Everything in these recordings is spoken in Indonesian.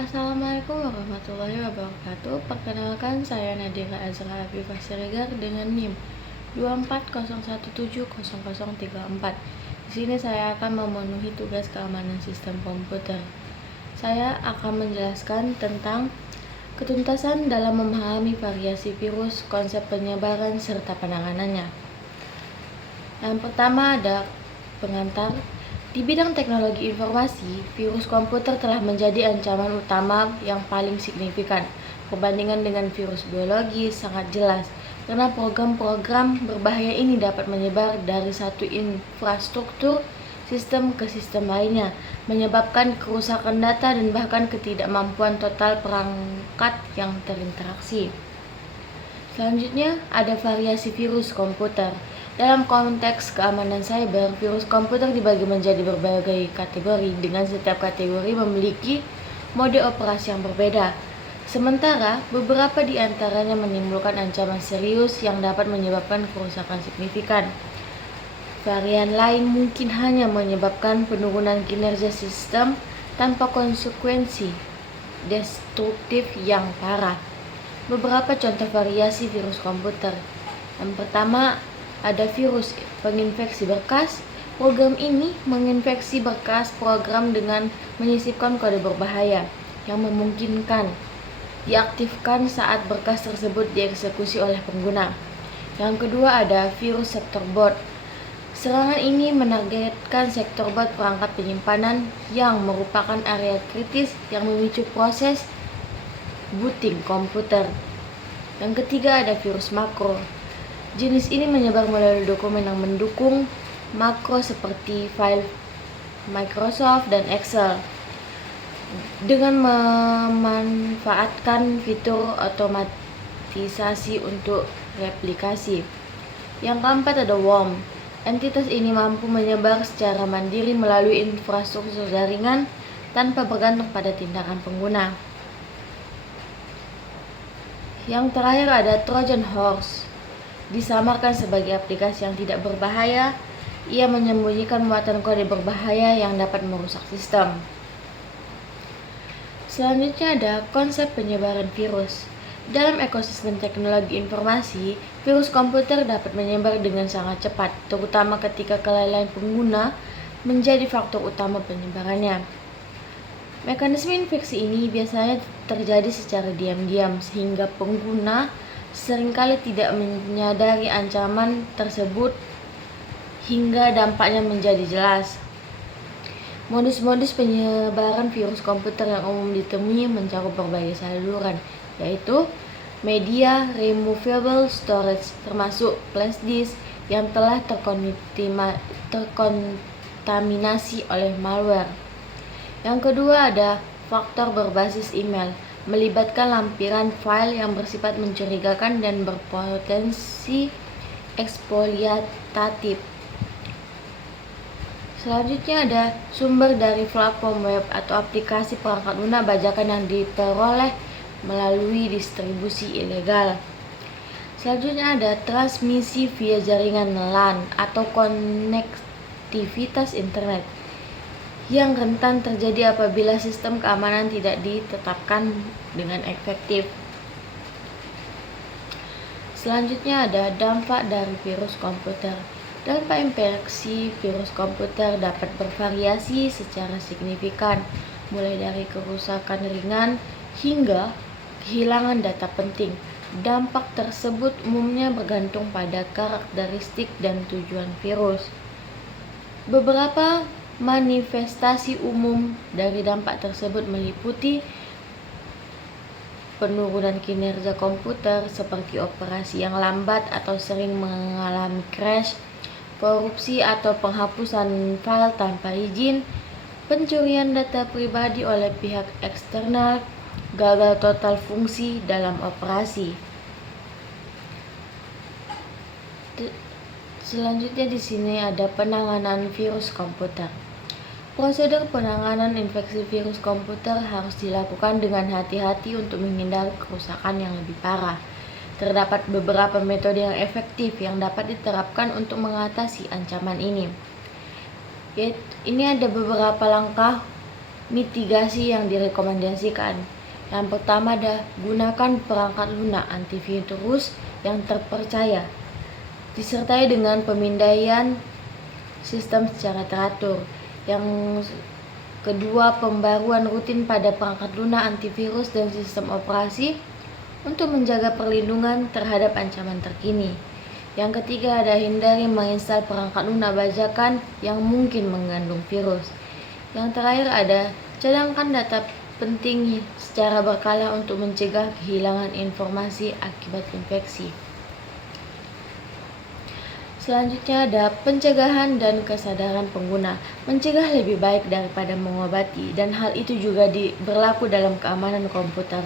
Assalamualaikum warahmatullahi wabarakatuh. Perkenalkan, saya Nadira Azra Afifah Siregar dengan NIM 240170034. Di sini saya akan memenuhi tugas keamanan sistem komputer. Saya akan menjelaskan tentang ketuntasan dalam memahami variasi virus, konsep penyebaran, serta penanganannya. Yang pertama ada pengantar. Di bidang teknologi informasi, virus komputer telah menjadi ancaman utama yang paling signifikan. Perbandingan dengan virus biologi sangat jelas, karena program-program berbahaya ini dapat menyebar dari satu infrastruktur sistem ke sistem lainnya, menyebabkan kerusakan data dan bahkan ketidakmampuan total perangkat yang terinteraksi. Selanjutnya, ada variasi virus komputer. Dalam konteks keamanan cyber, virus komputer dibagi menjadi berbagai kategori, dengan setiap kategori memiliki mode operasi yang berbeda. Sementara, beberapa di antaranya menimbulkan ancaman serius yang dapat menyebabkan kerusakan signifikan. Varian lain mungkin hanya menyebabkan penurunan kinerja sistem tanpa konsekuensi destruktif yang parah. Beberapa contoh variasi virus komputer. Yang pertama, ada virus penginfeksi berkas. Program ini menginfeksi berkas program dengan menyisipkan kode berbahaya yang memungkinkan diaktifkan saat berkas tersebut dieksekusi oleh pengguna. Yang kedua ada virus sektor boot. Serangan ini menargetkan sektor boot perangkat penyimpanan yang merupakan area kritis yang memicu proses booting komputer. Yang ketiga ada virus makro. Jenis ini menyebar melalui dokumen yang mendukung makro seperti file Microsoft dan Excel, dengan memanfaatkan fitur otomatisasi untuk replikasi. Yang keempat ada worm. Entitas ini mampu menyebar secara mandiri melalui infrastruktur jaringan tanpa bergantung pada tindakan pengguna. Yang terakhir ada Trojan Horse. Disamarkan sebagai aplikasi yang tidak berbahaya, ia menyembunyikan muatan kode berbahaya yang dapat merusak sistem. Selanjutnya ada konsep penyebaran virus. Dalam ekosistem teknologi informasi, virus komputer dapat menyebar dengan sangat cepat, terutama ketika kelalaian pengguna menjadi faktor utama penyebarannya. Mekanisme infeksi ini biasanya terjadi secara diam-diam, sehingga pengguna seringkali tidak menyadari ancaman tersebut hingga dampaknya menjadi jelas. Modus-modus penyebaran virus komputer yang umum ditemui mencakup berbagai saluran, yaitu media removable storage, termasuk flash disk yang telah terkontaminasi oleh malware. Yang kedua ada faktor berbasis email, melibatkan lampiran file yang bersifat mencurigakan dan berpotensi eksploitatif. Selanjutnya ada sumber dari platform web atau aplikasi perangkat lunak bajakan yang diperoleh melalui distribusi ilegal. Selanjutnya ada transmisi via jaringan LAN atau konektivitas internet, yang rentan terjadi apabila sistem keamanan tidak ditetapkan dengan efektif. Selanjutnya ada dampak dari virus komputer. Dampak infeksi virus komputer dapat bervariasi secara signifikan, mulai dari kerusakan ringan hingga kehilangan data penting. Dampak tersebut umumnya bergantung pada karakteristik dan tujuan virus. Beberapa manifestasi umum dari dampak tersebut meliputi penurunan kinerja komputer seperti operasi yang lambat atau sering mengalami crash, korupsi atau penghapusan file tanpa izin, pencurian data pribadi oleh pihak eksternal, gagal total fungsi dalam operasi. Selanjutnya di sini ada penanganan virus komputer. Prosedur penanganan infeksi virus komputer harus dilakukan dengan hati-hati untuk menghindari kerusakan yang lebih parah. Terdapat beberapa metode yang efektif yang dapat diterapkan untuk mengatasi ancaman ini. Ini ada beberapa langkah mitigasi yang direkomendasikan. Yang pertama ada gunakan perangkat lunak antivirus yang terpercaya, disertai dengan pemindaian sistem secara teratur. Yang kedua, pembaruan rutin pada perangkat lunak antivirus dan sistem operasi untuk menjaga perlindungan terhadap ancaman terkini. Yang ketiga ada hindari menginstal perangkat lunak bajakan yang mungkin mengandung virus. Yang terakhir ada cadangkan data penting secara berkala untuk mencegah kehilangan informasi akibat infeksi. Selanjutnya ada pencegahan dan kesadaran pengguna. Mencegah lebih baik daripada mengobati, dan hal itu juga berlaku dalam keamanan komputer.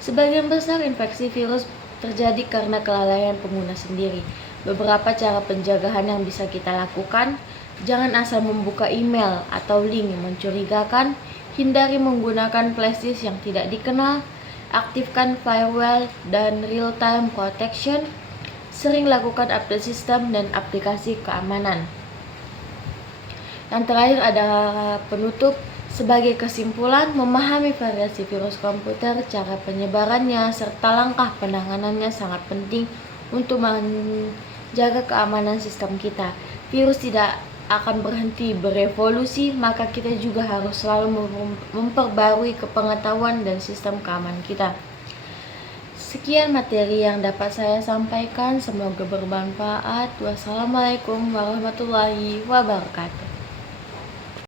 Sebagian besar infeksi virus terjadi karena kelalaian pengguna sendiri. Beberapa cara pencegahan yang bisa kita lakukan: jangan asal membuka email atau link yang mencurigakan, hindari menggunakan flashdisk yang tidak dikenal, aktifkan firewall dan real-time protection, sering lakukan update sistem dan aplikasi keamanan. Yang terakhir ada penutup. Sebagai kesimpulan, memahami variasi virus komputer, cara penyebarannya, serta langkah penanganannya sangat penting untuk menjaga keamanan sistem kita. Virus tidak akan berhenti berevolusi, maka kita juga harus selalu memperbarui pengetahuan dan sistem keamanan kita. Sekian materi yang dapat saya sampaikan, semoga bermanfaat. Wassalamualaikum warahmatullahi wabarakatuh.